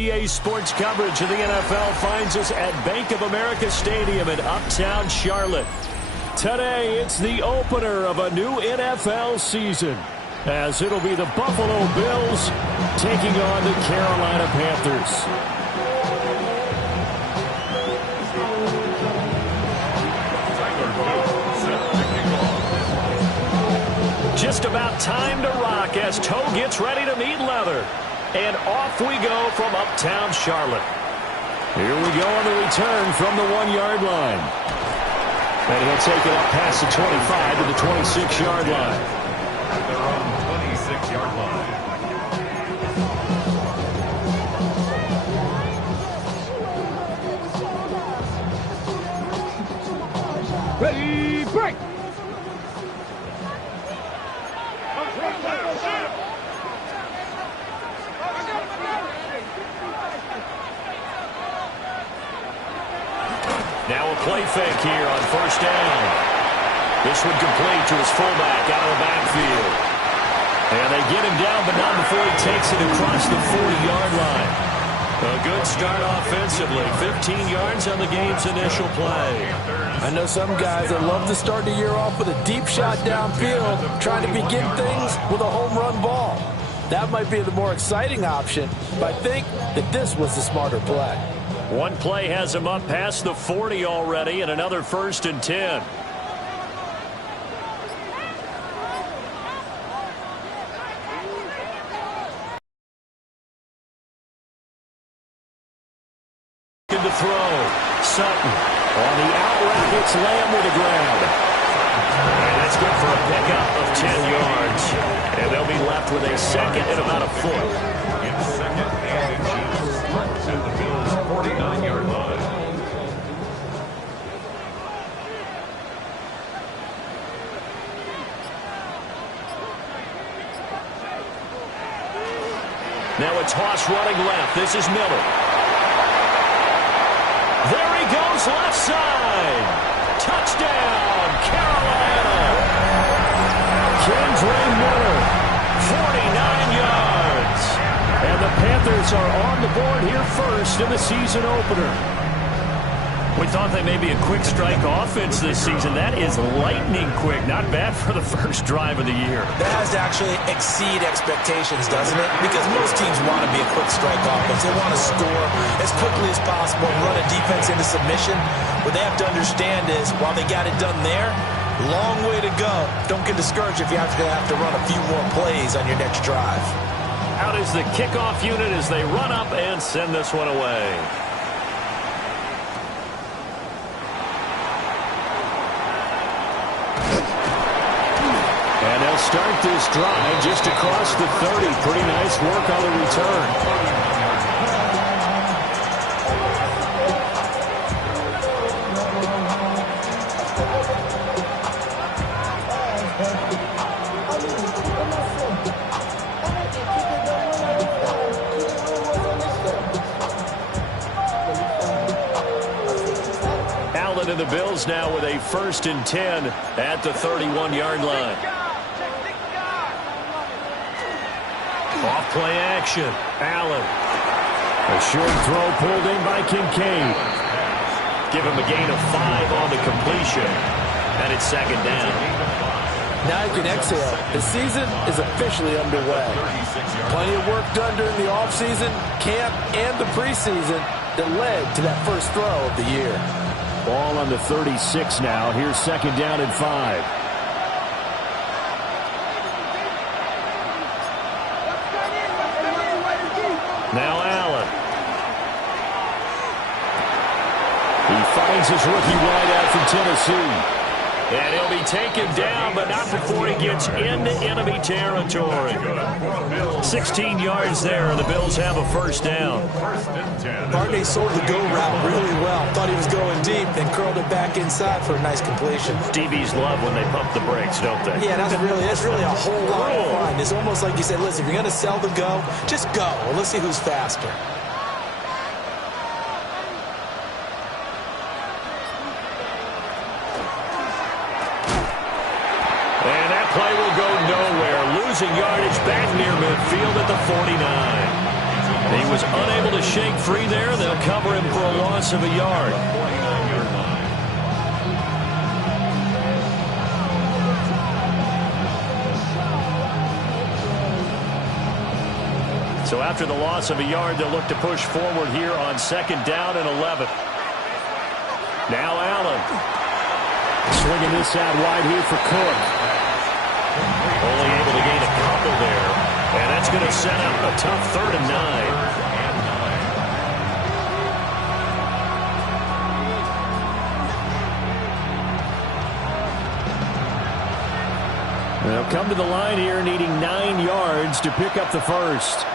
EA Sports coverage of the NFL finds us at Bank of America Stadium in uptown Charlotte. Today, it's the opener of a new NFL season, as it'll be the Buffalo Bills taking on the Carolina Panthers. Just about time to rock as toe gets ready to meet leather. And off we go from uptown Charlotte. Here we go on the return from the 1-yard line. And he'll take it up past the 25 to the 26-yard line. They're on the 26-yard line. Ready, break! Now a play fake here on first down. This would complete to his fullback out of the backfield. And they get him down, but not before he takes it across the 40-yard line. A good start offensively. 15 yards on the game's initial play. I know some guys that love to start the year off with a deep shot downfield, trying to begin things with a home run ball. That might be the more exciting option, but I think that this was the smarter play. One play has him up past the 40 already, and another 1st and 10. To throw. Sutton on the out route hits Lamb with a grab. And that's good for a pickup of 10 yards. And they'll be left with a second and about a foot. It's second and inches. At the Bills' 49-yard line. Now a toss running left. This is Miller. There he goes left side. Touchdown, Carolina. Kendra Miller, 49 yards. And the Panthers are on the board here first in the season opener. We thought they may be a quick strike offense this season. That is lightning quick. Not bad for the first drive of the year. That has to actually exceed expectations, doesn't it? Because most teams want to be a quick strike offense. They want to score as quickly as possible, run a defense into submission. What they have to understand is, while they got it done there, long way to go. Don't get discouraged if you have to run a few more plays on your next drive. Out is the kickoff unit as they run up and send this one away. And they'll start this drive just across the 30. Pretty nice work on the return. And the Bills now with a 1st and 10 at the 31-yard line. Off play action. Allen. A short throw pulled in by Kincaid. Give him a gain of 5 on the completion. And it's 2nd down. Now you can exhale. The season is officially underway. Plenty of work done during the offseason, camp, and the preseason that led to that first throw of the year. Ball on the 36 now. Here's 2nd down and 5. Now Allen. He finds his rookie wideout from Tennessee. And he'll be taken down, but not before he gets into enemy territory. 16 yards there, and the Bills have a 1st down. Barney sold the go route really well. Thought he was going deep, then curled it back inside for a nice completion. DBs love when they pump the brakes, don't they? Yeah, that's really a whole lot of fun. It's almost like you said, listen, if you're going to sell the go, just go. Well, let's see who's faster. Play will go nowhere. Losing yardage back near midfield at the 49. He was unable to shake free there. They'll cover him for a loss of a yard. So after the loss of a yard, they'll look to push forward here on 2nd down and 11. Now Allen. Swinging this out wide here for Cook. Only able to gain a couple there. And that's going to set up a tough 3rd and 9. They'll come to the line here needing 9 yards to pick up the first.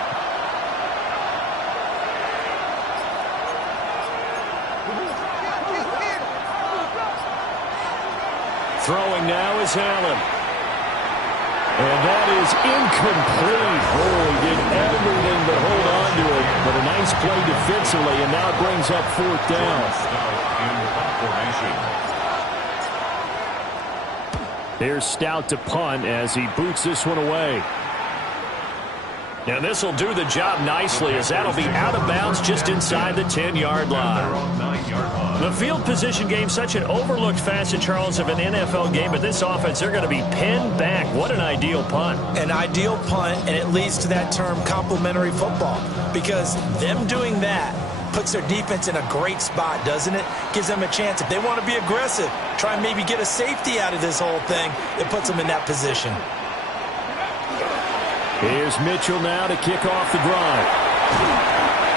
Throwing now is Allen. And that is incomplete. Oh, he did everything but hold on to it. But a nice play defensively, and now it brings up 4th down. Here's Stout to punt as he boots this one away. Now this will do the job nicely as that'll be out of bounds just inside the 10-yard line. The field position game, such an overlooked facet, Charles, of an NFL game, but this offense, they're going to be pinned back. What an ideal punt. An ideal punt, and it leads to that term complementary football, because them doing that puts their defense in a great spot, doesn't it? Gives them a chance. If they want to be aggressive, try and maybe get a safety out of this whole thing, it puts them in that position. Here's Mitchell now to kick off the drive.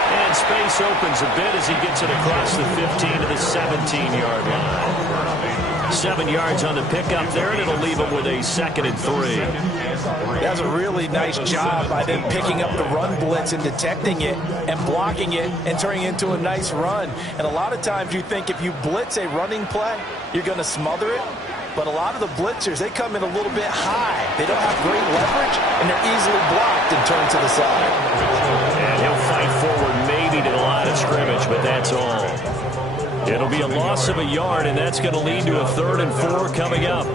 And space opens a bit as he gets it across the 15 to the 17-yard line. 7 yards on the pickup there, and it'll leave him with a 2nd and 3. That was a really nice job by them picking up the run blitz and detecting it and blocking it and turning it into a nice run. And a lot of times you think if you blitz a running play, you're going to smother it. But a lot of the blitzers, they come in a little bit high. They don't have great leverage, and they're easily blocked and turned to the side. And he'll fight forward maybe to the line of scrimmage, but that's all. It'll be a loss of a yard, and that's going to lead to a 3rd and 4 coming up.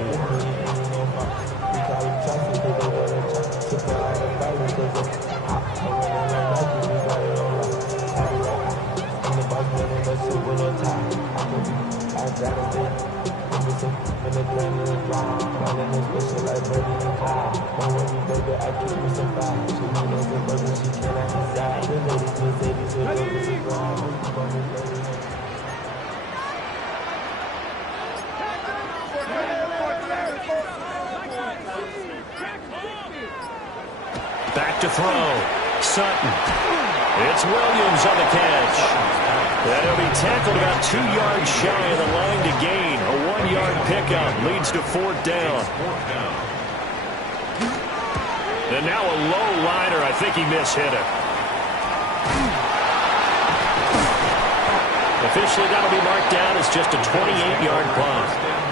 Back to throw. Sutton. It's Williams on the catch. And he'll be tackled about 2 yards shy of the line to gain. A 1-yard pickup leads to 4th down. And now a low liner. I think he mishit it. Officially, that'll be marked down as just a 28-yard punt.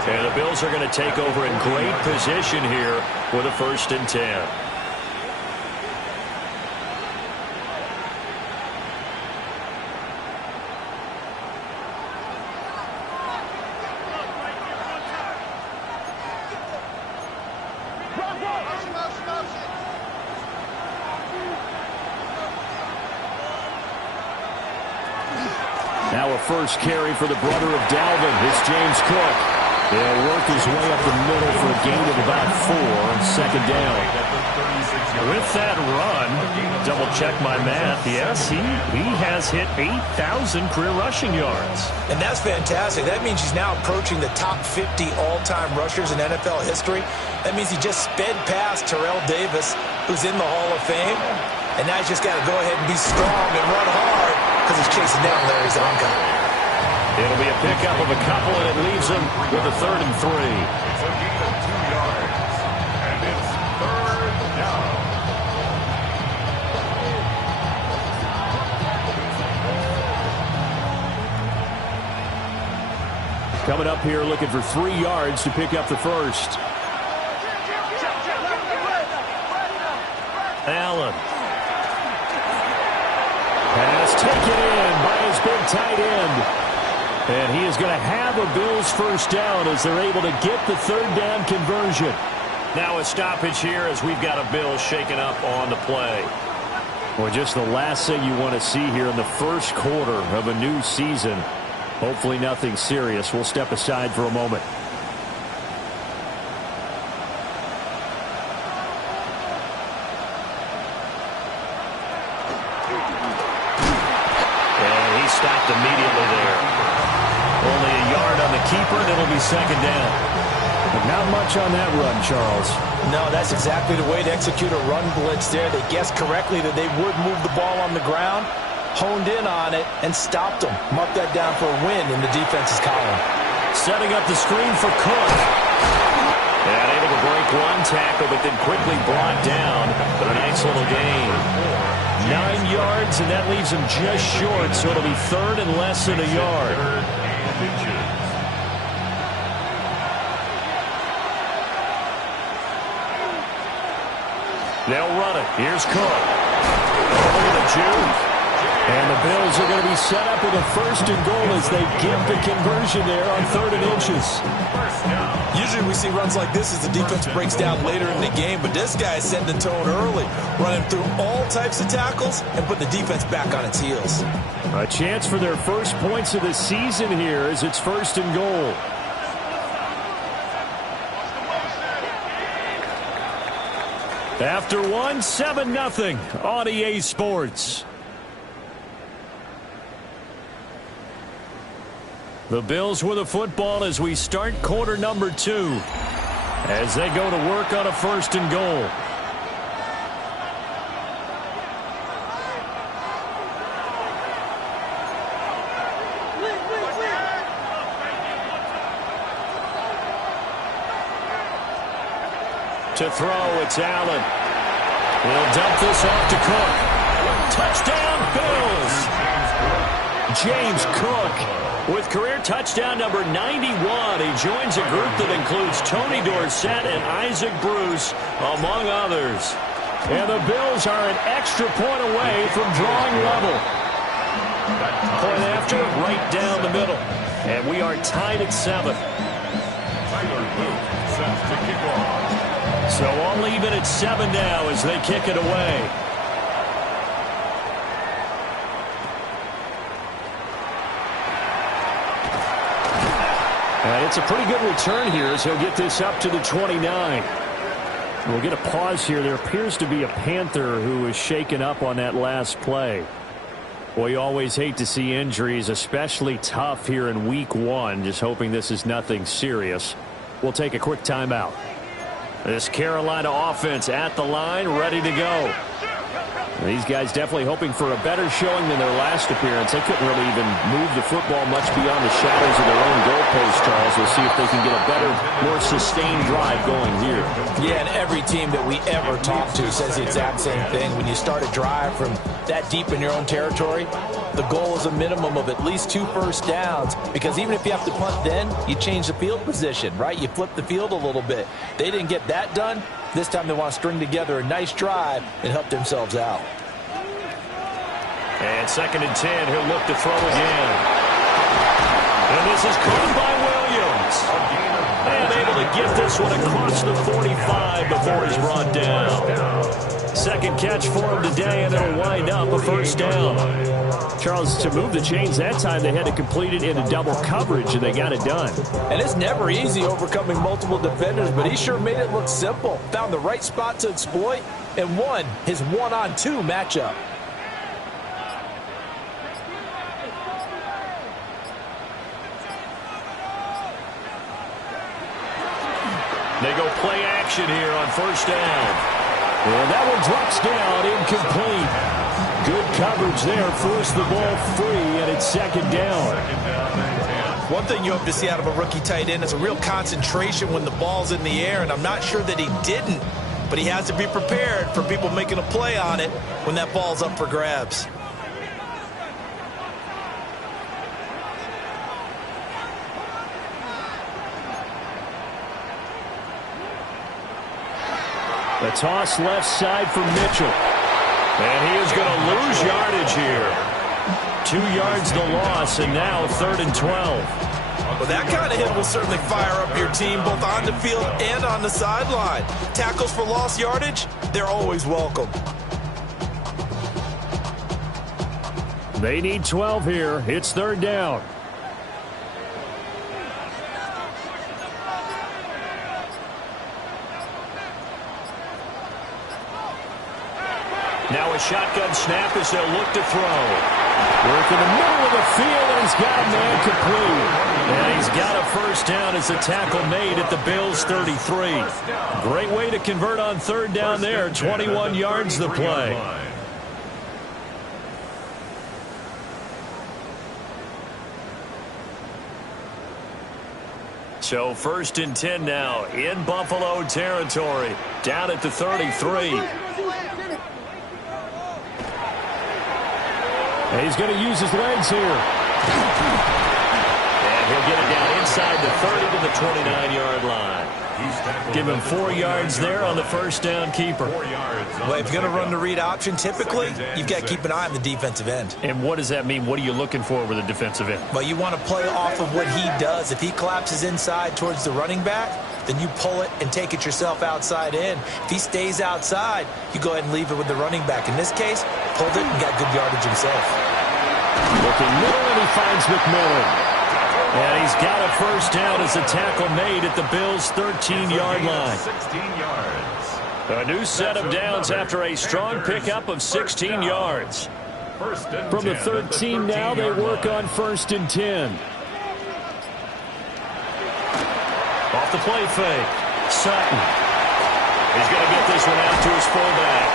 And the Bills are going to take over in great position here with a 1st and 10. Now a first carry for the brother of Dalvin. It's James Cook. He'll work his way up the middle for a gain of about 4. 2nd down. With that run, double-check my math. Yes, he has hit 8,000 career rushing yards. And that's fantastic. That means he's now approaching the top 50 all-time rushers in NFL history. That means he just sped past Terrell Davis, who's in the Hall of Fame. And now he's just got to go ahead and be strong and run hard because he's chasing down Larry Zonka. It'll be a pickup of a couple, and it leaves him with a 3rd and 3. It's a gain of 2 yards, and it's 3rd down. Coming up here looking for 3 yards to pick up the first. Allen. Pass taken in by his big tight end. And he is going to have a Bills 1st down as they're able to get the 3rd down conversion. Now a stoppage here as we've got a Bills shaken up on the play. Well, just the last thing you want to see here in the first quarter of a new season. Hopefully nothing serious. We'll step aside for a moment. And he stopped immediately there. Only a yard on the keeper, and it'll be second down. But not much on that run, Charles. No, that's exactly the way to execute a run blitz there. They guessed correctly that they would move the ball on the ground, honed in on it, and stopped them. Mark that down for a win in the defense's column. Setting up the screen for Cook. And able to break one tackle, but then quickly brought down. But a nice little gain. 9 yards, and that leaves him just short, so it'll be third and less than a yard. They'll run it. Here's Cook. Over to the juke. And the Bills are going to be set up with a first and goal as they get the conversion there on 3rd and inches. Usually we see runs like this as the defense breaks down later in the game, but this guy is setting the tone early, running through all types of tackles and putting the defense back on its heels. A chance for their first points of the season here as it's 1st and goal. After one, 7-0 on EA Sports. The Bills with a football as we start quarter number 2. As they go to work on a 1st and goal. To throw, it's Allen. He'll dump this off to Cook. Touchdown, Bills! James Cook with career touchdown number 91. He joins a group that includes Tony Dorsett and Isaac Bruce, among others. And the Bills are an extra point away from drawing level. Point after, right down the middle. And we are tied at 7. Sets to kick off. So all even at 7 now as they kick it away. And it's a pretty good return here as he'll get this up to the 29. We'll get a pause here. There appears to be a Panther who is shaken up on that last play. Well, you always hate to see injuries, especially tough here in week 1. Just hoping this is nothing serious. We'll take a quick timeout. This Carolina offense at the line, ready to go. These guys definitely hoping for a better showing than their last appearance. They couldn't really even move the football much beyond the shadows of their own goalpost, Charles. We'll see if they can get a better, more sustained drive going here. Yeah, and every team that we ever talk to says the exact same thing. When you start a drive from that deep in your own territory, the goal is a minimum of at least 2 first downs, because even if you have to punt then, you change the field position, right? You flip the field a little bit. They didn't get that done. This time they want to string together a nice drive and help themselves out. And 2nd and 10, he'll look to throw again. And this is caught by Williams. And able to get this one across the 45 before he's brought down. Second catch for him today, and it'll wind up a first down. Charles, to move the chains that time, they had to complete it into double coverage, and they got it done. And it's never easy overcoming multiple defenders, but he sure made it look simple. Found the right spot to exploit and won his 1-on-2 matchup. They go play action here on first down. And that one drops down, incomplete. Good coverage there, forced the ball free, and it's 2nd down. One thing you hope to see out of a rookie tight end is a real concentration when the ball's in the air, and I'm not sure that he didn't, but he has to be prepared for people making a play on it when that ball's up for grabs. The toss left side for Mitchell. And he is going to lose yardage here. 2 yards the loss, and now 3rd and 12. Well, that kind of hit will certainly fire up your team both on the field and on the sideline. Tackles for lost yardage, they're always welcome. They need 12 here. It's third down. Now a shotgun snap as they'll look to throw. Work in the middle of the field, and he's got a man complete. And he's got a first down as the tackle made at the Bills' 33. Great way to convert on third down there. 21 yards the play. So first and 10 now in Buffalo territory. Down at the 33. And he's going to use his legs here. And he'll get it down inside the 30 to the 29-yard line. Give him 4 yards there on the first down keeper. Well, if you're going to run the read option, typically, you've got to keep an eye on the defensive end. And what does that mean? What are you looking for with a defensive end? Well, you want to play off of what he does. If he collapses inside towards the running back, then you pull it and take it yourself outside in. If he stays outside, you go ahead and leave it with the running back. In this case, pulled it and got good yardage himself. Looking middle, and he finds McMillan. And he's got a first down as the tackle made at the Bills' 13-yard line. 16 yards. A new set of downs after a strong pickup of 16 yards. From the 13 now, they work on first and 10. Off the play fake. Sutton. He's going to get this one out to his fullback.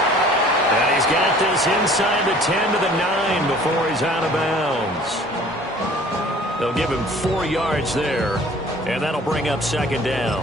And he's got this inside the 10 to the 9 before he's out of bounds. They'll give him 4 yards there, and that'll bring up second down.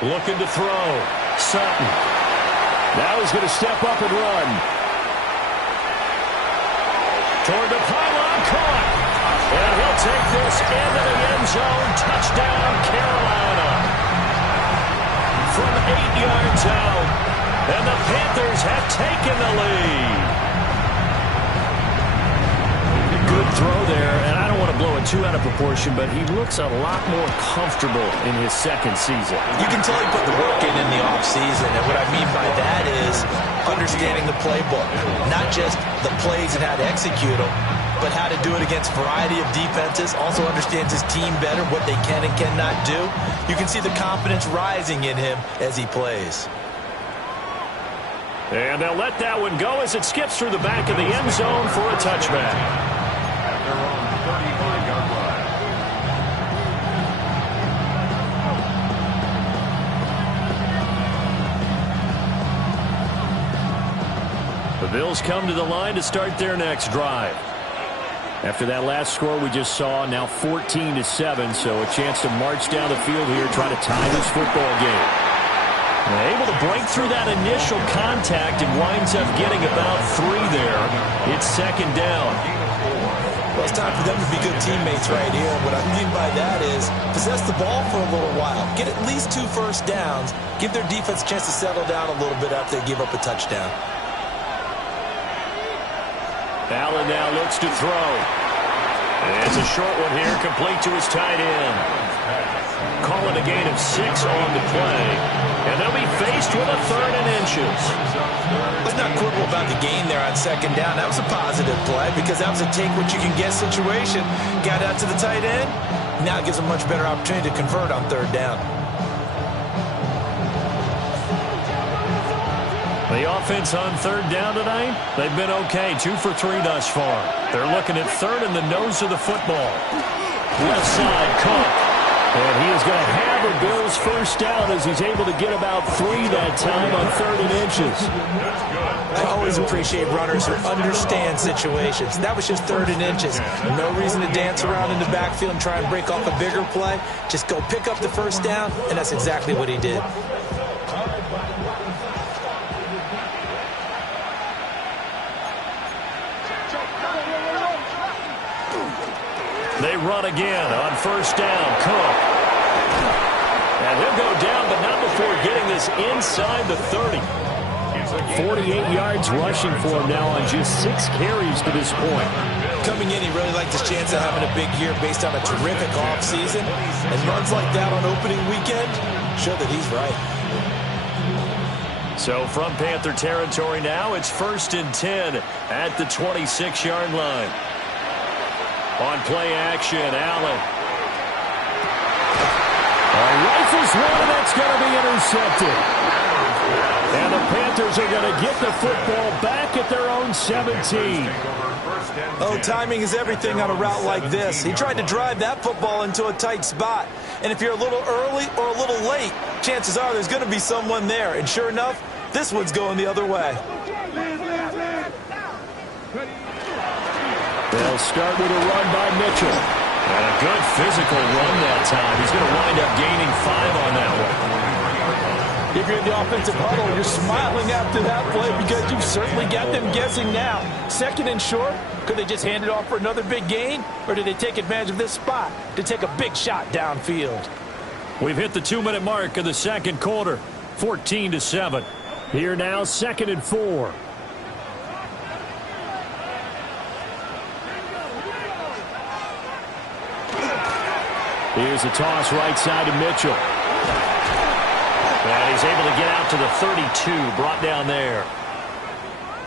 Looking to throw. Sutton. Now he's going to step up and run. Toward the pylon, caught. And he'll take this into the end zone. Touchdown, Carolina. From 8 yards out. And the Panthers have taken the lead. Good throw there, and I don't want to blow it too out of proportion, but he looks a lot more comfortable in his second season. You can tell he put the work in the offseason, and what I mean by that is understanding the playbook. Not just the plays and how to execute them, but how to do it against a variety of defenses. Also understands his team better, what they can and cannot do. You can see the confidence rising in him as he plays. And they'll let that one go as it skips through the back of the end zone for a touchback. The Bills come to the line to start their next drive. After that last score we just saw, now 14-7, so a chance to march down the field here, try to tie this football game. Able to break through that initial contact and winds up getting about 3 there. It's second down. Well, it's time for them to be good teammates right here. What I mean by that is possess the ball for a little while. Get at least 2 first downs. Give their defense a chance to settle down a little bit after they give up a touchdown. Allen now looks to throw. And it's a short one here, complete to his tight end. Calling a gain of 6 on the play. And they'll be faced with a 3rd and inches. Let's not quibble about the gain there on second down. That was a positive play because that was a take-what-you-can-get situation. Got out to the tight end. Now it gives a much better opportunity to convert on 3rd down. The offense on 3rd down tonight, they've been okay. 2 for 3 thus far. They're looking at 3rd in the nose of the football. Left side, Cook. And he is going to have a Bills first down as he's able to get about 3 that time on 3rd and inches. I always appreciate runners who understand situations. That was just 3rd and inches. No reason to dance around in the backfield and try and break off a bigger play. Just go pick up the first down, and that's exactly what he did. They they run again on first down. Cook. And he'll go down, but not before getting this inside the 30. 48 yards rushing for him now on just 6 carries to this point. Coming in, he really liked his chance of having a big year based on a terrific offseason. And runs like that on opening weekend show that he's right. So from Panther territory now, it's 1st and 10 at the 26-yard line. On play action, Allen. Rifles one, and that's going to be intercepted. And the Panthers are going to get the football back at their own 17. Oh, timing is everything on a route like this. He tried to drive that football into a tight spot. And if you're a little early or a little late, chances are there's going to be someone there. And sure enough, this one's going the other way. They'll start with a run by Mitchell. And a good physical run that time. He's going to wind up gaining 5 on that one. If you're in the offensive huddle, you're smiling after that play because you've certainly got them guessing now. 2nd and short, could they just hand it off for another big gain? Or did they take advantage of this spot to take a big shot downfield? We've hit the 2-minute mark of the second quarter. 14-7. Here now, 2nd and 4. Here's a toss right side to Mitchell. And he's able to get out to the 32, brought down there.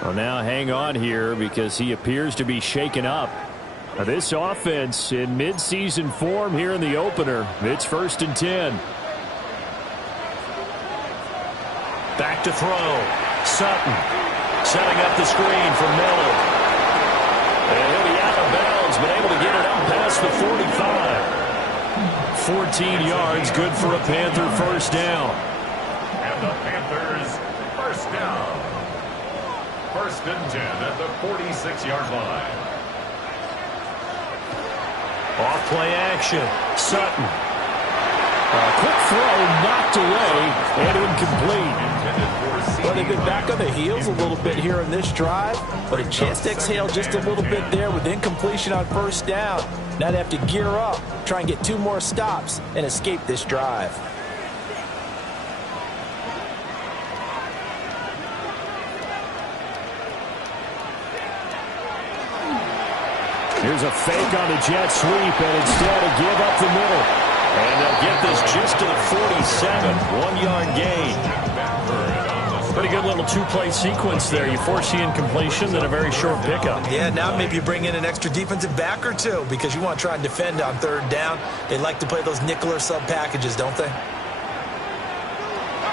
Well, now hang on here because he appears to be shaken up. Now, this offense in midseason form here in the opener. It's 1st and 10. Back to throw. Sutton setting up the screen for Miller. And he'll be out of bounds, but able to get it up past the 45. 14 yards, good for a Panther first down. And the Panthers first down. 1st and 10 at the 46-yard line. Off play action. Sutton. A quick throw knocked away and incomplete. Well, they've been back on the heels a little bit here in this drive, but a chance to exhale just a little bit there with incompletion on first down. Now they have to gear up, try and get 2 more stops, and escape this drive. Here's a fake on the jet sweep, and instead a give up the middle. And they'll get this just to the 47. 1-yard gain. Pretty good little 2-play sequence there. You force the incompletion, then a very short pickup. Yeah, now maybe you bring in an extra defensive back or 2 because you want to try and defend on 3rd down. They like to play those nickel or sub packages, don't they?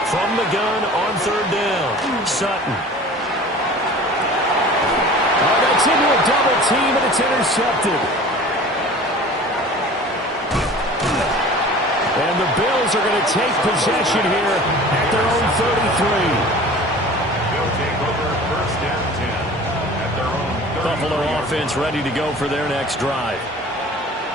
From the gun on 3rd down, Sutton. Oh, that's into a double team, and it's intercepted. And the Bills are going to take possession here at their own 33. They'll take over 1st and 10 at their own 33. Buffalo offense ready to go for their next drive.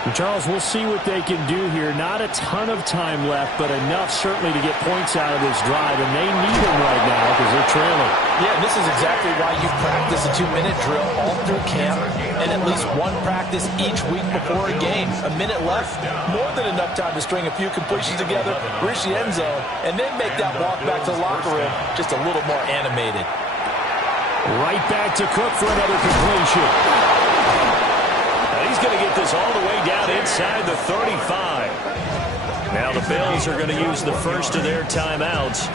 And Charles, we'll see what they can do here. Not a ton of time left, but enough certainly to get points out of this drive, and they need them right now because they're trailing. Yeah, this is exactly why you practice a 2-minute drill all through camp and at least 1 practice each week before a game. A minute left, more than enough time to string a few completions together, reach the end zone, and then make that walk back to the locker room just a little more animated. Right back to Cook for another completion. He's going to get this all the way down inside the 35. Now the Bills are going to use the first of their timeouts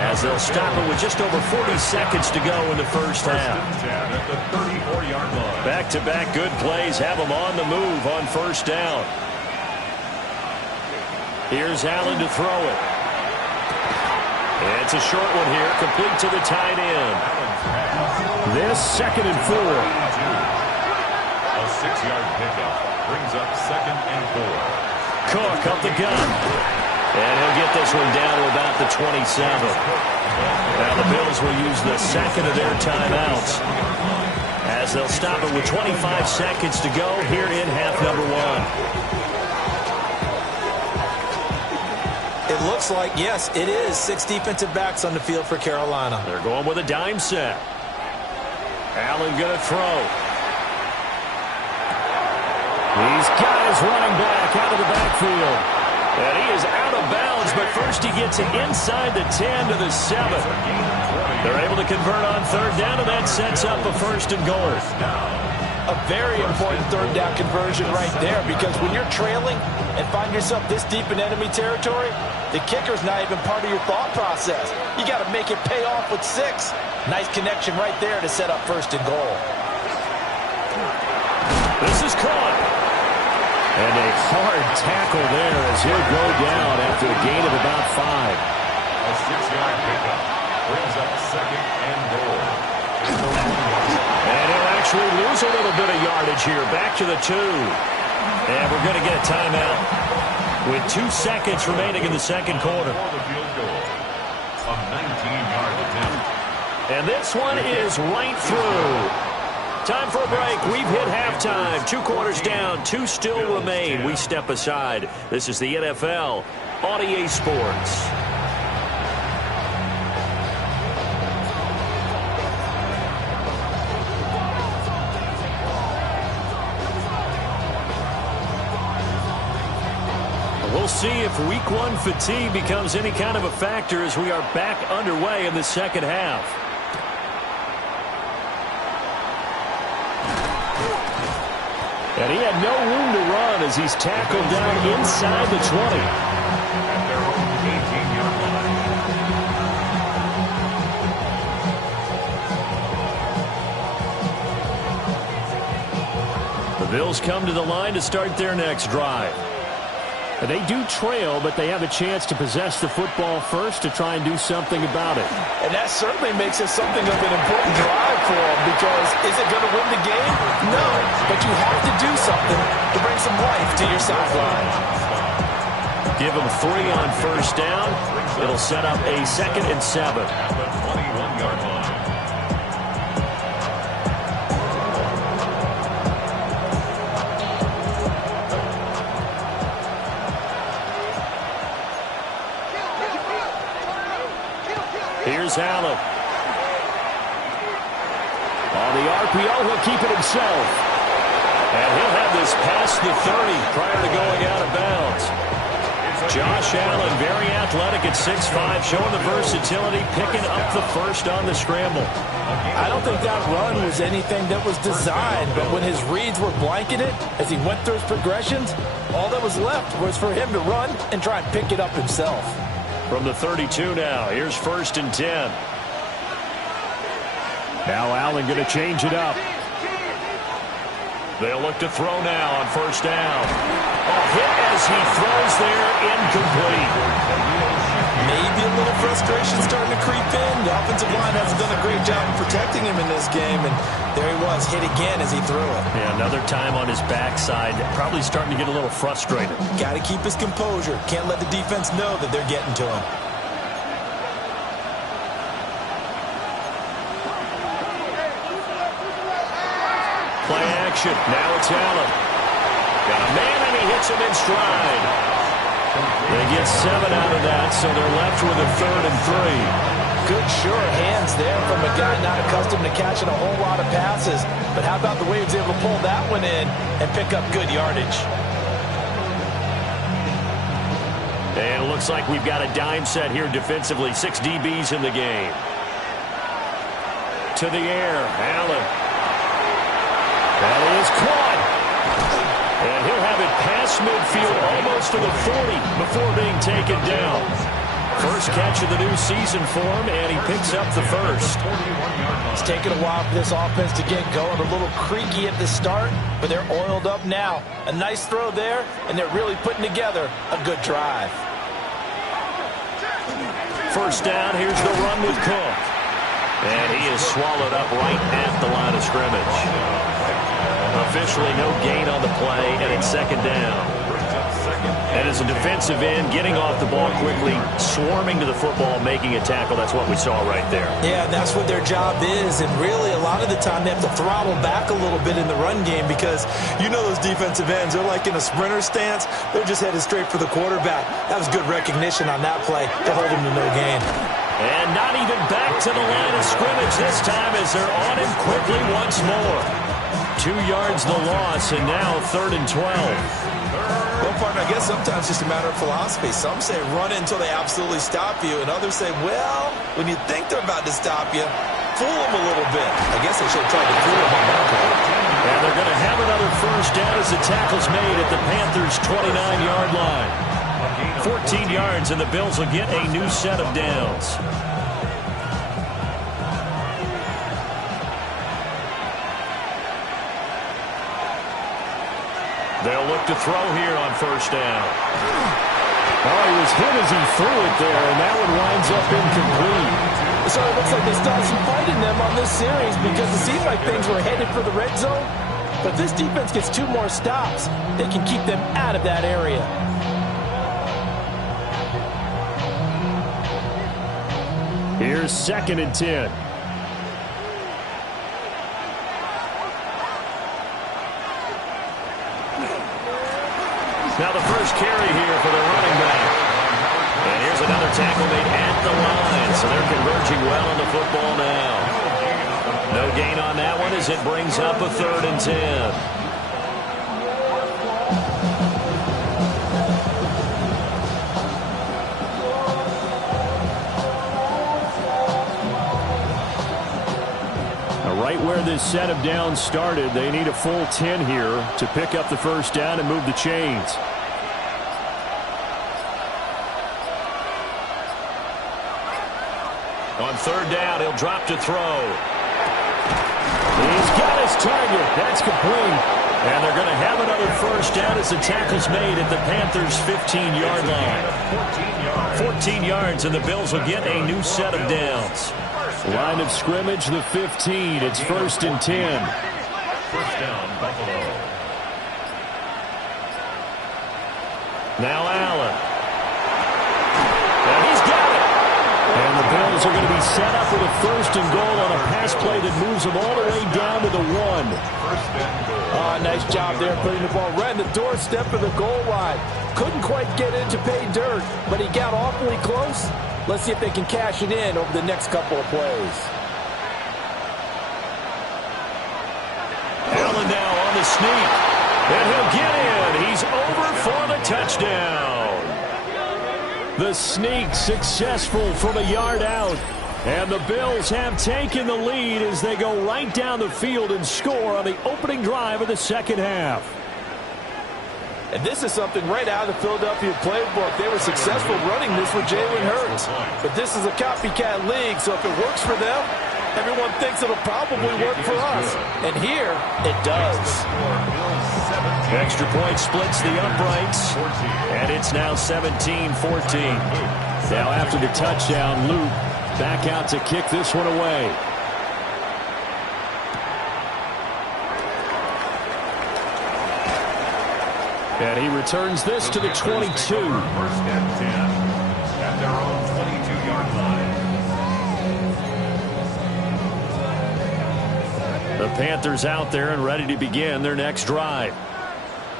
as they'll stop it with just over 40 seconds to go in the first half. Back-to-back good plays have them on the move on first down. Here's Allen to throw it. It's a short one here, complete to the tight end. This 2nd and 4. A 6-yard pickup brings up 2nd and 4. Cook up the gun. And he'll get this one down to about the 27. Now the Bills will use the 2nd of their timeouts as they'll stop it with 25 seconds to go here in half number 1. It looks like, yes, it is 6 defensive backs on the field for Carolina. They're going with a dime set. Allen going to throw. He's got his running back out of the backfield. And he is out of bounds, but first he gets it inside the 10 to the 7. They're able to convert on third down, and that sets up a first and goal. A very important third down conversion right there, because when you're trailing and find yourself this deep in enemy territory, the kicker's not even part of your thought process. You got to make it pay off with 6. Nice connection right there to set up first and goal. This is caught. And a hard tackle there as he'll go down after a gain of about 5. A 6-yard pickup brings up second and goal. And he'll actually lose a little bit of yardage here. Back to the 2. And we're going to get a timeout with 2 seconds remaining in the second quarter. A 19-yard attempt. And this one is right through. Time for a break. We've hit halftime. 2 quarters down. 2 still remain. We step aside. This is the NFL on EA Sports. We'll see if Week 1 fatigue becomes any kind of a factor as we are back underway in the second half. And he had no room to run as he's tackled down inside the 20. At their own 18-yard line. The Bills come to the line to start their next drive. And they do trail, but they have a chance to possess the football first to try and do something about it. And that certainly makes it something of an important drive for them, because is it going to win the game? No, but you have to do something to bring some life to your sideline. Give them 3 on first down. It'll set up a 2nd and 7. At the 21-yard line. Here's Allen. On the RPO, he'll keep it himself. And he'll have this past the 30 prior to going out of bounds. Josh Allen, very athletic at 6'5", showing the versatility, picking up the first on the scramble. I don't think that run was anything that was designed, but when his reads were blanketed, as he went through his progressions, all that was left was for him to run and try and pick it up himself. From the 32 now, here's 1st and 10. Now Allen going to change it up. They'll look to throw now on first down. A hit as he throws there, incomplete. Maybe a little frustration starting to creep in. The offensive line hasn't done a great job of protecting him in this game, and there he was, hit again as he threw it. Yeah, another time on his backside, probably starting to get a little frustrated. Got to keep his composure. Can't let the defense know that they're getting to him. Play action. Now it's Allen. Got a man, and he hits him in stride. They get 7 out of that, so they're left with a 3rd and 3. Good, sure hands there from a guy not accustomed to catching a whole lot of passes. But how about the way he was able to pull that one in and pick up good yardage? And it looks like we've got a dime set here defensively. 6 DBs in the game. To the air, Allen. That is caught. And he'll have it past midfield almost to the 40 before being taken down. First catch of the new season for him, and he picks up the first. It's taken a while for this offense to get going. A little creaky at the start, but they're oiled up now. A nice throw there, and they're really putting together a good drive. First down, here's the run with Cook. And he is swallowed up right at the line of scrimmage. Officially no gain on the play, and it's 2nd down. And as a defensive end, getting off the ball quickly, swarming to the football, making a tackle, that's what we saw right there. Yeah, that's what their job is, and really a lot of the time they have to throttle back a little bit in the run game, because you know those defensive ends, they're like in a sprinter stance, they're just headed straight for the quarterback. That was good recognition on that play to hold him to no gain. And not even back to the line of scrimmage this time as they're on him quickly once more. 2 yards the loss, and now 3rd and 12. Well, partner, I guess sometimes it's just a matter of philosophy. Some say run until they absolutely stop you, and others say, well, when you think they're about to stop you, fool them a little bit. I guess they should have tried to fool them on that play. And they're going to have another first down as the tackle's made at the Panthers' 29-yard line. 14 yards, and the Bills will get a new set of downs. They'll look to throw here on first down. Oh, he was hit as he threw it there, and that one winds up incomplete. So it looks like they still have some fight in them on this series because it seemed like things were headed for the red zone. But this defense gets 2 more stops. They can keep them out of that area. Here's 2nd and 10. Now the first carry here for the running back. And here's another tackle made at the line. So they're converging well on the football now. No gain on that one as it brings up a 3rd and 10. Right where this set of downs started, they need a full 10 here to pick up the first down and move the chains. On 3rd down, he'll drop to throw. He's got his target. That's complete. And they're going to have another first down as the tackle's made at the Panthers' 15-yard line. 14 yards, and the Bills will get a new set of downs. Line of scrimmage, the 15. It's 1st and 10. First down, Buffalo. Now Allen. And he's got it. And the Bills are going to be set up with a 1st and goal on a pass play that moves them all the way down to the 1. First and goal. Nice job there putting the ball right in the doorstep of the goal line. Couldn't quite get in to pay dirt, but he got awfully close. Let's see if they can cash it in over the next couple of plays. Allen now on the sneak. And he'll get in. He's over for the touchdown. The sneak successful from a yard out. And the Bills have taken the lead as they go right down the field and score on the opening drive of the second half. And this is something right out of the Philadelphia playbook. They were successful running this with Jalen Hurts. But this is a copycat league, so if it works for them, everyone thinks it'll probably work for us. And here, it does. Extra point splits the uprights. And it's now 17-14. Now after the touchdown, Luke back out to kick this one away. And he returns this to the 22. First and 10 at their own 22-yard line. The Panthers out there and ready to begin their next drive.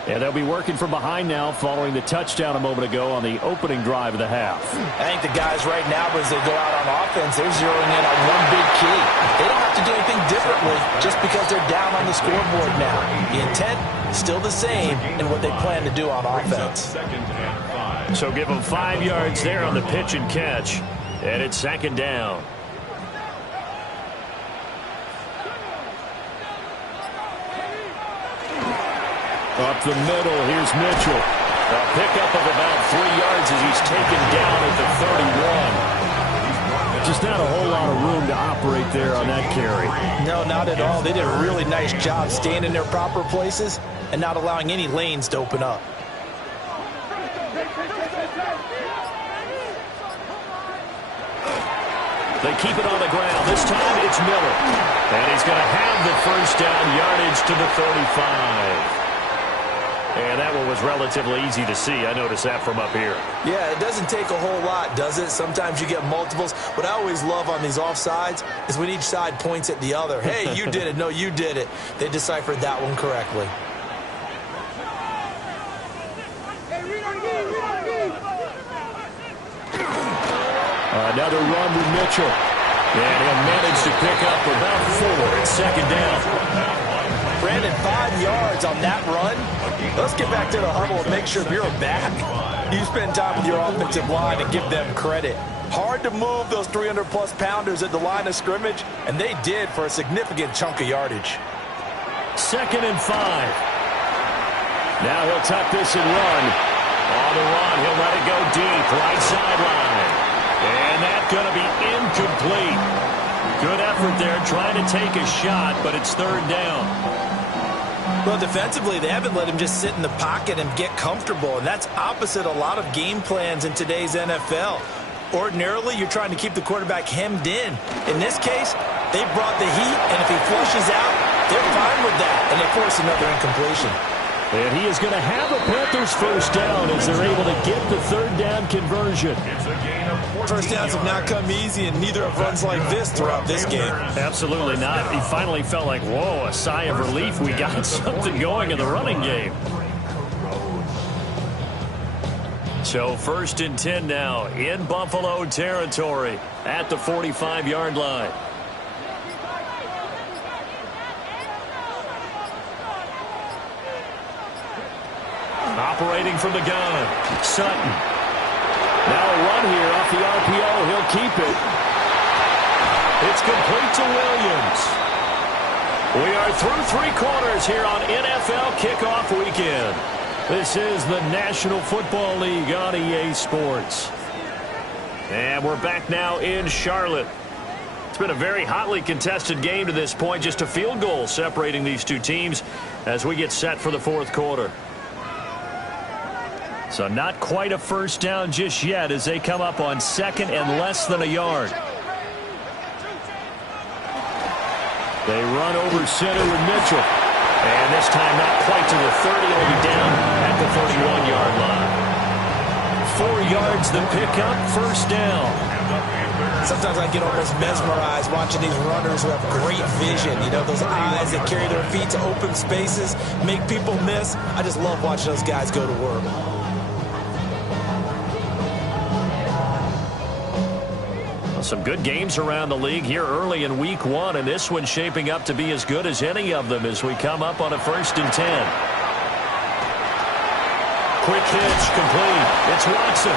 And they'll be working from behind now following the touchdown a moment ago on the opening drive of the half. I think the guys right now, as they go out on offense, they're zeroing in on one big key. They don't have to do anything differently just because they're down on the scoreboard now. The intent is still the same in what they plan to do on offense. So give them 5 yards there on the pitch and catch. And it's 2nd down. Up the middle, here's Mitchell. A pickup of about 3 yards as he's taken down at the 31. Just not a whole lot of room to operate there on that carry. No, not at all. They did a really nice job staying in their proper places and not allowing any lanes to open up. They keep it on the ground. This time it's Miller. And he's going to have the first down, yardage to the 35. And that one was relatively easy to see. I noticed that from up here. Yeah, it doesn't take a whole lot, does it? Sometimes you get multiples. What I always love on these offsides is when each side points at the other. Hey, you did it. No, you did it. They deciphered that one correctly. Another run with Mitchell. And he'll manage to pick up about 4 at 2nd down. Brandon, 5 yards on that run. Let's get back to the huddle and make sure you're back. You spend time with your offensive line and give them credit. Hard to move those 300-plus pounders at the line of scrimmage, and they did for a significant chunk of yardage. 2nd and 5. Now he'll tuck this and run. On the run, he'll let it go deep, right sideline. And that's going to be incomplete. Good effort there trying to take a shot, but it's 3rd down. Well, defensively, they haven't let him just sit in the pocket and get comfortable, and that's opposite a lot of game plans in today's NFL. Ordinarily, you're trying to keep the quarterback hemmed in. In this case, they brought the heat, and if he flushes out, they're fine with that, and they force another incompletion. And he is going to have a Panthers first down as they're able to get the 3rd down conversion. First downs have not come easy, and neither have runs like this throughout this game. Absolutely not. He finally felt like, whoa, a sigh of relief. We got something going in the running game. So 1st and 10 now in Buffalo territory at the 45-yard line. Operating from the gun, Sutton. Now a run here off the RPO. He'll keep it. It's complete to Williams. We are through 3 quarters here on NFL Kickoff Weekend. This is the National Football League on EA Sports. And we're back now in Charlotte. It's been a very hotly contested game to this point. Just a field goal separating these two teams as we get set for the 4th quarter. So not quite a first down just yet as they come up on 2nd and less than a yard. They run over center with Mitchell. And this time not quite to the 30. It'll be down at the 31-yard line. 4 yards the pickup, first down. Sometimes I get almost mesmerized watching these runners who have great vision. You know, those eyes that carry their feet to open spaces, make people miss. I just love watching those guys go to work. Some good games around the league here early in week 1, and this one's shaping up to be as good as any of them as we come up on a 1st and 10. Quick hitch, complete. It's Watson.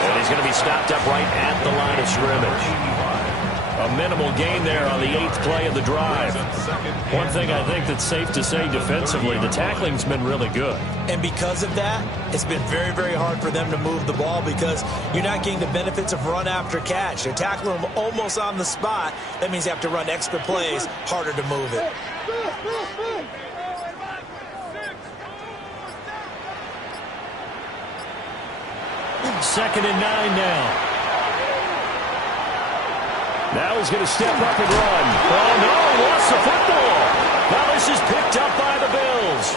And he's going to be stopped up right at the line of scrimmage. A minimal gain there on the 8th play of the drive. One thing I think that's safe to say defensively, the tackling's been really good. And because of that, it's been very, very hard for them to move the ball because you're not getting the benefits of run after catch. They're tackling them almost on the spot. That means they have to run extra plays, harder to move it. Second and 9 now. Now he's going to step up and run. Oh, no, lost the football. Now this is picked up by the Bills.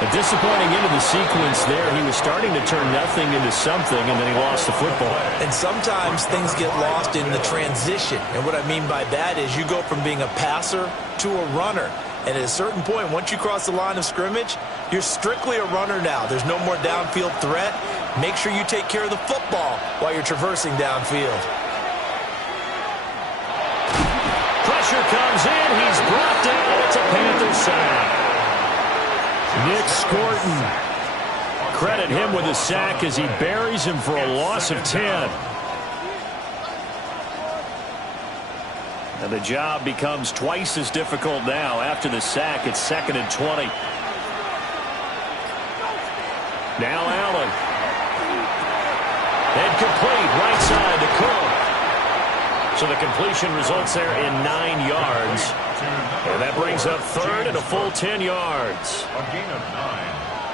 A disappointing end of the sequence there. He was starting to turn nothing into something, and then he lost the football. And sometimes things get lost in the transition. And what I mean by that is you go from being a passer to a runner. And at a certain point, once you cross the line of scrimmage, you're strictly a runner now. There's no more downfield threat. Make sure you take care of the football while you're traversing downfield. Pressure comes in. He's brought down. It's a Panthers sack. Nick Scorton. Credit him with a sack as he buries him for a loss of 10. And the job becomes twice as difficult now. After the sack, it's 2nd and 20. Now Allen. And complete, right side to Cook. So the completion results there in 9 yards. And that brings up 3rd and a full 10 yards. A gain of 9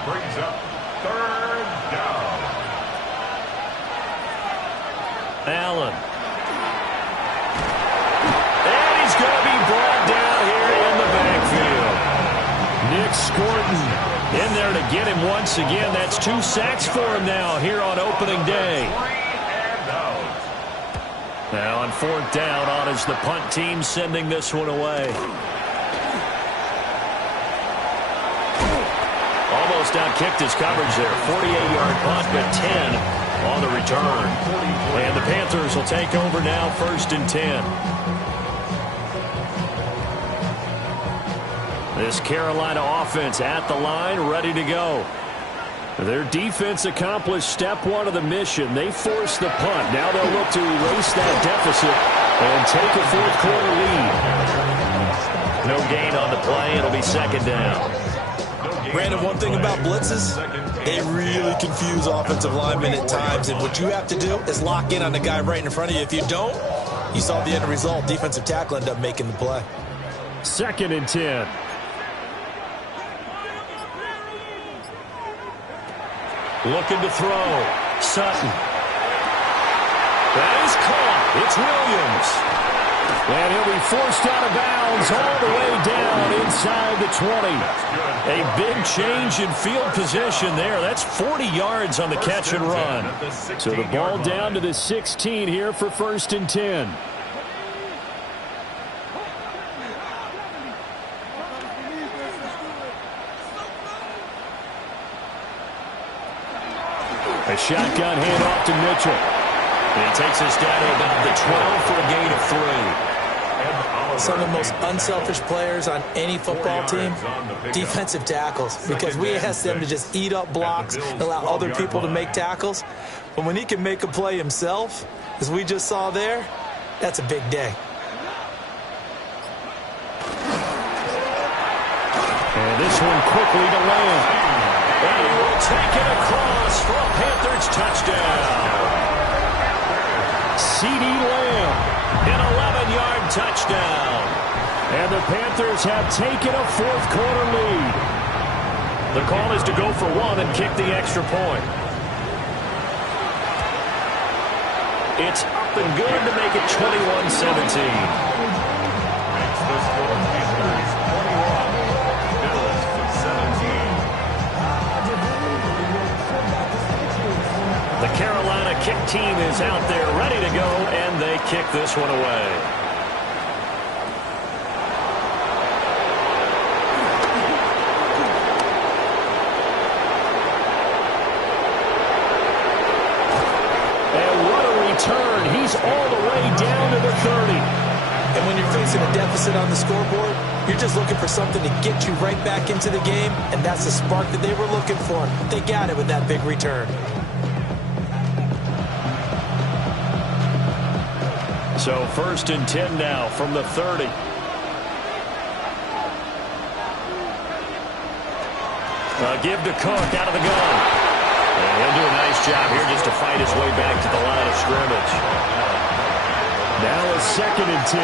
brings up 3rd down. Allen. And he's going to be brought down here in the backfield. Nick Scorton in there to get him once again. That's 2 sacks for him now here on opening day. Now on 4th down, on is the punt team sending this one away. Almost outkicked his coverage there. 48-yard punt, but 10 on the return. And the Panthers will take over now, 1st and 10. This Carolina offense at the line, ready to go. Their defense accomplished step one of the mission. They forced the punt. Now they'll look to erase that deficit and take a fourth-quarter lead. No gain on the play. It'll be second down. Brandon, one thing about blitzes, they really confuse offensive linemen at times, and what you have to do is lock in on the guy right in front of you. If you don't, you saw the end result. Defensive tackle ended up making the play. 2nd and 10. Looking to throw. Sutton. That is caught. It's Williams. And he'll be forced out of bounds all the way down inside the 20. A big change in field position there. That's 40 yards on the catch and run. So the ball down to the 16 here for 1st and 10. A shotgun handoff to Mitchell. And he takes us down to about the 12 for a gain of 3. Some of the most unselfish players on any football team, defensive tackles, because we ask them to just eat up blocks and allow other people to make tackles. But when he can make a play himself, as we just saw there, that's a big day. And this one quickly to Lamb. And he will take it across for a Panthers touchdown. C.D. Lamb, an 11-yard touchdown. And the Panthers have taken a fourth-quarter lead. The call is to go for one and kick the extra point. It's up and good to make it 21-17. Makes the score Panthers 21, Bills 17. The Carolina kick team is out there ready to go, and they kick this one away. And what a return. He's all the way down to the 30. And when you're facing a deficit on the scoreboard, you're just looking for something to get you right back into the game, and that's the spark that they were looking for. They got it with that big return. So 1st and 10 now from the 30. Give to Cook out of the gun. And he'll do a nice job here just to fight his way back to the line of scrimmage. Now a 2nd and 10.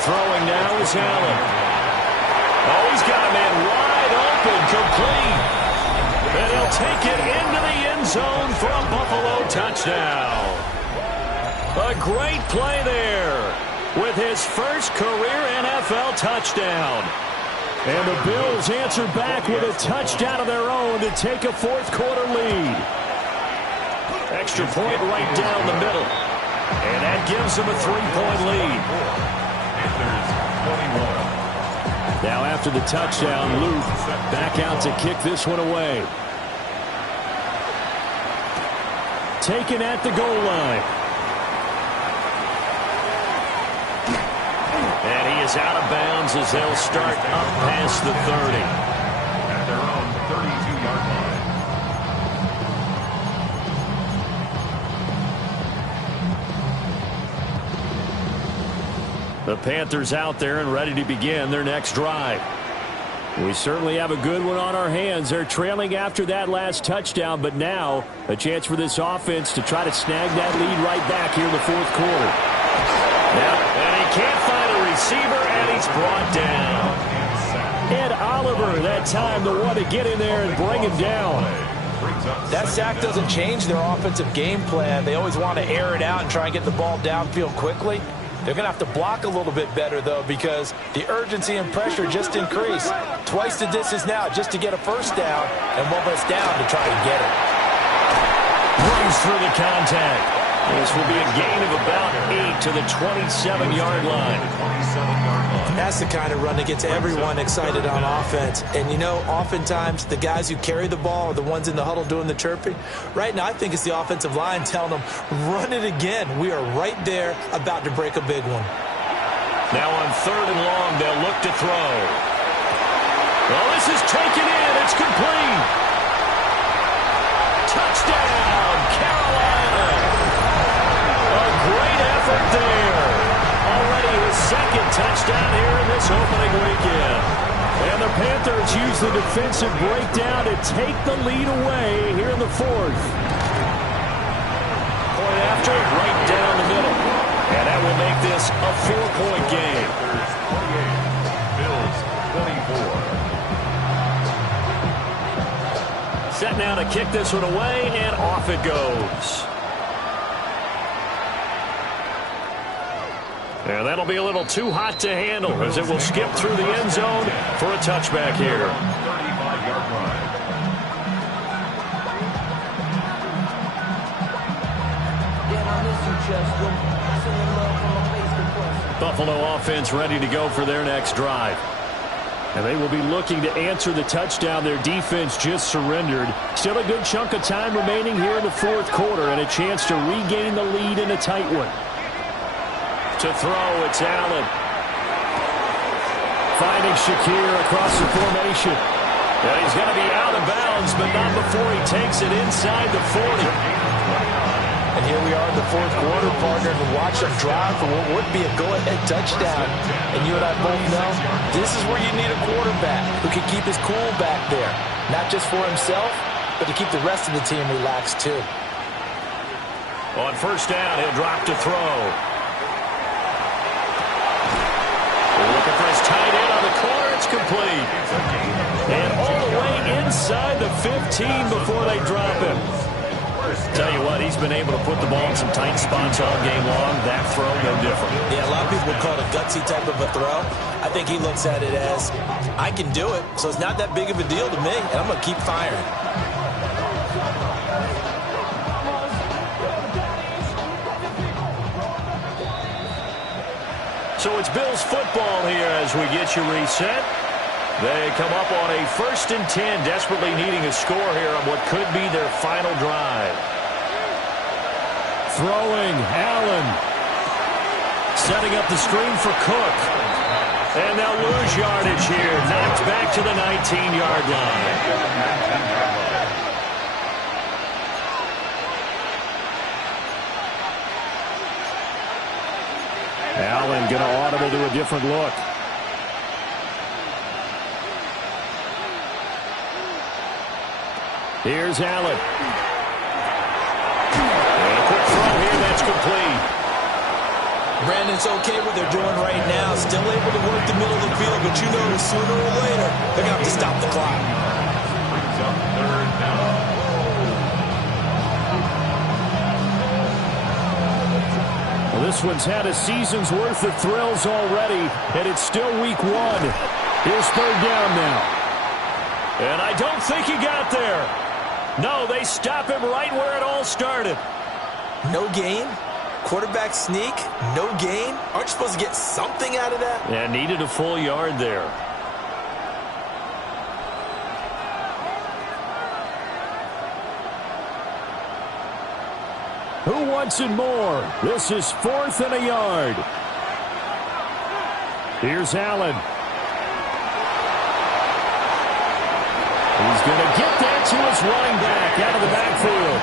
Throwing now is Allen. Oh, he's got a man wide open, complete. And he'll take it into the end zone for a Buffalo touchdown. A great play there with his first career NFL touchdown. And the Bills answer back with a touchdown of their own to take a fourth-quarter lead. Extra point right down the middle. And that gives them a 3-point lead. Now after the touchdown, Luke back out to kick this one away. Taken at the goal line. And he is out of bounds as they'll start up past the 30. At their own 32-yard line. The Panthers out there and ready to begin their next drive. We certainly have a good one on our hands. They're trailing after that last touchdown, but now a chance for this offense to try to snag that lead right back here in the fourth quarter. Now, and he can't find a receiver, and he's brought down. Ed Oliver, that time, the one to get in there and bring him down. That sack doesn't change their offensive game plan. They always want to air it out and try and get the ball downfield quickly. They're going to have to block a little bit better, though, because the urgency and pressure just increased. Twice the distance now just to get a first down, and one less down to try and get it. Runs through the contact. This will be a gain of about 8 to the 27-yard line. That's the kind of run that gets everyone excited on offense. And, you know, oftentimes the guys who carry the ball are the ones in the huddle doing the chirping. Right now, I think it's the offensive line telling them, run it again. We are right there about to break a big one. Now on 3rd and long, they'll look to throw. Well, this is taken in. It's complete. Touchdown, Carolina. A great effort there. Already his 2nd touchdown here in this opening weekend. And the Panthers use the defensive breakdown to take the lead away here in the 4th. Point after, right down the middle. And that will make this a 4-point game. Bills 24. Set now to kick this one away, and off it goes. And that'll be a little too hot to handle as it will skip through the end zone for a touchback here. 35-yard line. Buffalo offense ready to go for their next drive. And they will be looking to answer the touchdown their defense just surrendered. Still a good chunk of time remaining here in the 4th quarter and a chance to regain the lead in a tight one. To throw, it's Allen. Finding Shakir across the formation. And he's going to be out of bounds, but not before he takes it inside the 40. And here we are in the 4th quarter, partner, to watch them drive for what would be a go-ahead touchdown. And you and I both know this is where you need a quarterback who can keep his cool back there. Not just for himself, but to keep the rest of the team relaxed too. On 1st down, he'll drop to throw. Looking for his tight end on the corner. It's complete. And all the way inside the 15 before they drop him. Tell you what, he's been able to put the ball in some tight spots all game long. That throw, no different. Yeah, a lot of people would call it a gutsy type of a throw. I think he looks at it as, I can do it, so it's not that big of a deal to me, and I'm going to keep firing. So it's Bills football here as we get you reset. They come up on a 1st and 10, desperately needing a score here on what could be their final drive. Throwing, Allen. Setting up the screen for Cook. And they'll lose yardage here. Knocked back to the 19-yard line. Allen going to audible to a different look. Here's Allen. And a quick throw here, that's complete. Brandon, it's okay what they're doing right now. Still able to work the middle of the field, but you know sooner or later, they're going to have to stop the clock. Brings up 3rd down. Well, this one's had a season's worth of thrills already, and it's still week 1. Here's 3rd down now. And I don't think he got there. No, they stop him right where it all started. No gain? Quarterback sneak? No gain? Aren't you supposed to get something out of that? Yeah, needed a full yard there. Who wants it more? This is 4th and a yard. Here's Allen. He's going to get that to his running back out of the backfield.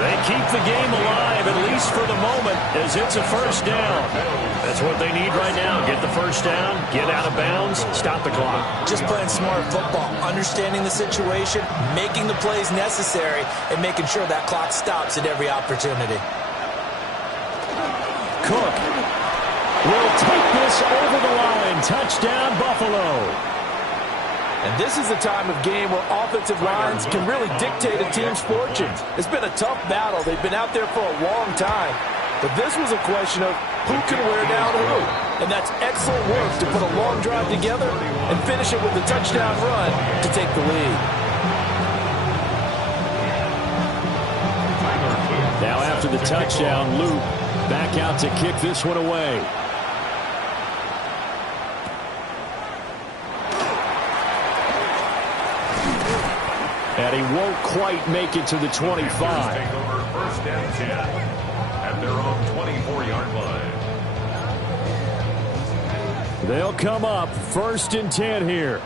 They keep the game alive, at least for the moment, as it's a 1st down. That's what they need right now. Get the 1st down, get out of bounds, stop the clock. Just playing smart football, understanding the situation, making the plays necessary, and making sure that clock stops at every opportunity. Cook will take this over the line. Touchdown, Buffalo. And this is a time of game where offensive lines can really dictate a team's fortunes. It's been a tough battle. They've been out there for a long time. But this was a question of who can wear down who. And that's excellent work to put a long drive together and finish it with a touchdown run to take the lead. Now after the touchdown, Luke back out to kick this one away. And he won't quite make it to the 25. Take over 1st and 10 at their own 24-yard line. They'll come up 1st and 10 here.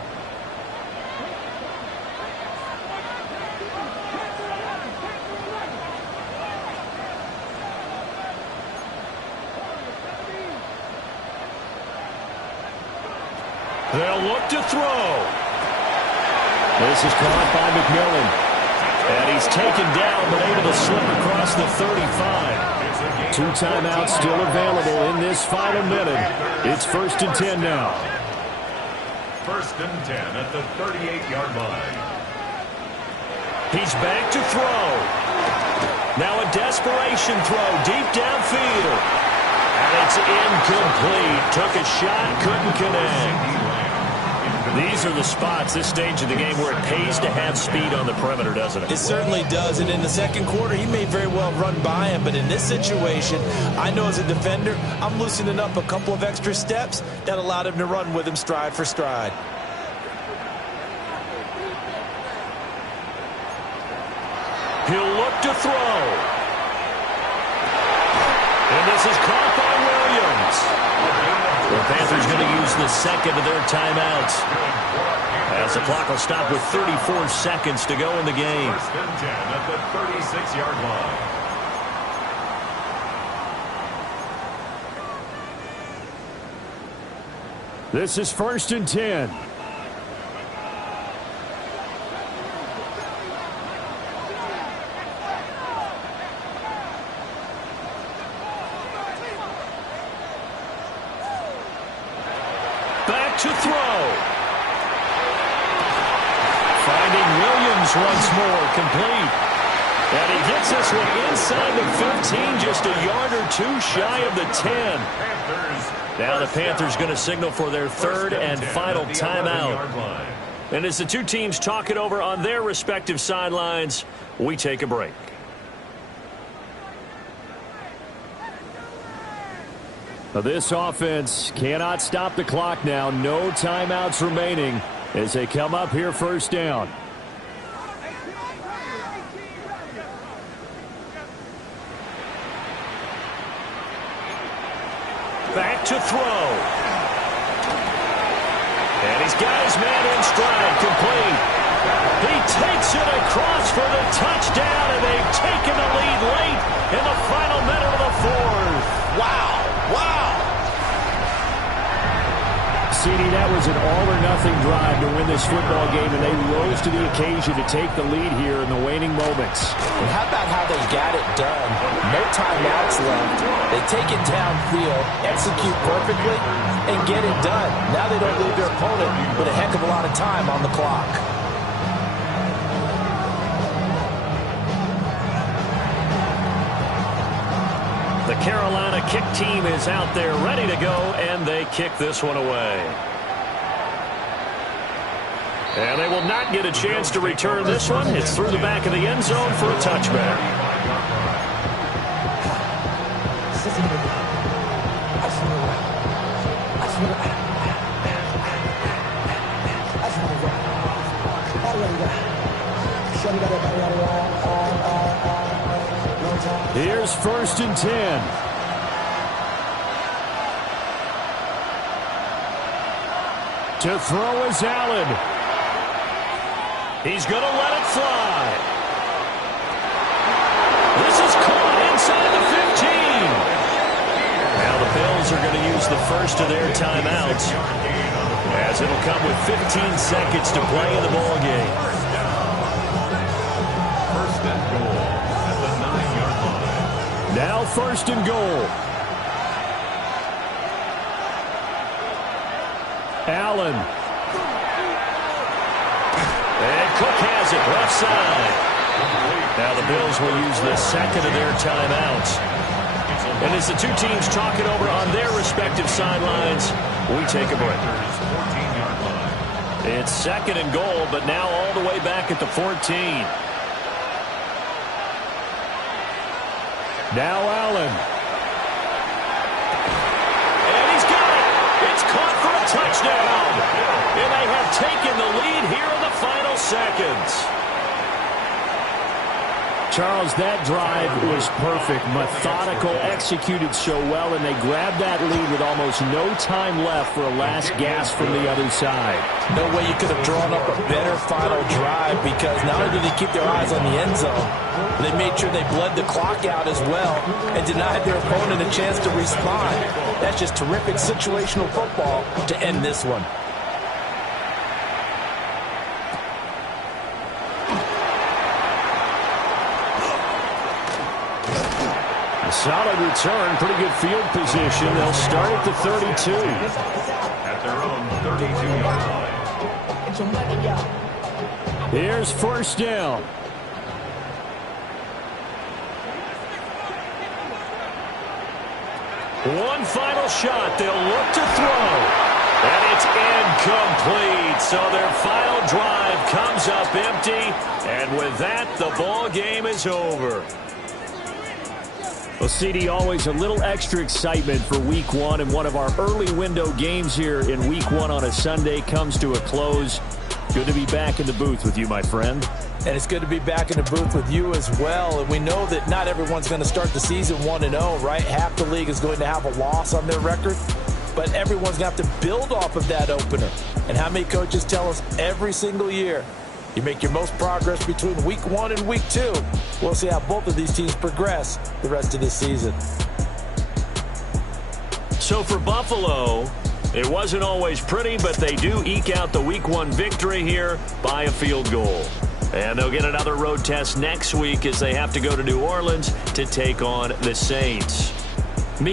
They'll look to throw. This is caught by McMillan. And he's taken down, but able to slip across the 35. 2 timeouts still available in this final minute. It's 1st and 10 now. 1st and 10 at the 38-yard line. He's back to throw. Now a desperation throw deep downfield. And it's incomplete. Took a shot, couldn't connect. These are the spots, this stage of the game, where it pays to have speed on the perimeter, doesn't it? It certainly does, and in the second quarter, he may very well run by him, but in this situation, I know as a defender, I'm loosening up a couple of extra steps that allowed him to run with him stride for stride. He'll look to throw. And this is caught by Williams. The Panthers going to use the second of their timeouts, as the clock will stop with 34 seconds to go in the game. 1st and 10 at the 36-yard line. This is 1st and 10. To throw. Finding Williams once more, complete. And he gets this one inside the 15, just a yard or 2 shy of the 10. Now the Panthers going to signal for their 3rd and final timeout. And as the 2 teams talk it over on their respective sidelines, we take a break. This offense cannot stop the clock now. No timeouts remaining as they come up here 1st down. Back to throw. And he's got his man in stride, complete. He takes it across for the touchdown, and they've taken the lead late in the final minute of the 4th. Wow. Wow. CD, that was an all-or-nothing drive to win this football game, and they rose to the occasion to take the lead here in the waning moments. And how about how they got it done? No timeouts left. They take it downfield, execute perfectly, and get it done. Now they don't leave their opponent with a heck of a lot of time on the clock. The Carolina kick team is out there ready to go, and they kick this one away. And they will not get a chance to return this one. It's through the back of the end zone for a touchback. Here's 1st and 10. To throw is Allen. He's going to let it fly. This is caught inside the 15. Now the Bills are going to use the first of their timeouts, as it'll come with 15 seconds to play in the ball game. Now 1st and goal. Allen. And Cook has it left side. Now the Bills will use the second of their timeouts. And as the 2 teams talk it over on their respective sidelines, we take a break. It's 2nd and goal, but now all the way back at the 14. Now Allen. And he's got it. It's caught for a touchdown. And they have taken the lead here in the final seconds. Charles, that drive was perfect, methodical, executed so well, and they grabbed that lead with almost no time left for a last gasp from the other side. No way you could have drawn up a better final drive, because not only did they keep their eyes on the end zone, they made sure they bled the clock out as well and denied their opponent a chance to respond. That's just terrific situational football to end this one. Solid return, pretty good field position. They'll start at the 32. At their own 32-yard line. Here's first down. One final shot. They'll look to throw. And it's incomplete. So their final drive comes up empty. And with that, the ball game is over. Well, CD, always a little extra excitement for Week 1, and one of our early window games here in Week 1 on a Sunday comes to a close. Good to be back in the booth with you, my friend. And it's good to be back in the booth with you as well. And we know that not everyone's going to start the season 1-0, right? Half the league is going to have a loss on their record, but everyone's going to have to build off of that opener. And how many coaches tell us every single year, you make your most progress between Week 1 and Week 2. We'll see how both of these teams progress the rest of this season. So for Buffalo, it wasn't always pretty, but they do eke out the Week 1 victory here by a field goal. And they'll get another road test next week as they have to go to New Orleans to take on the Saints. Meanwhile,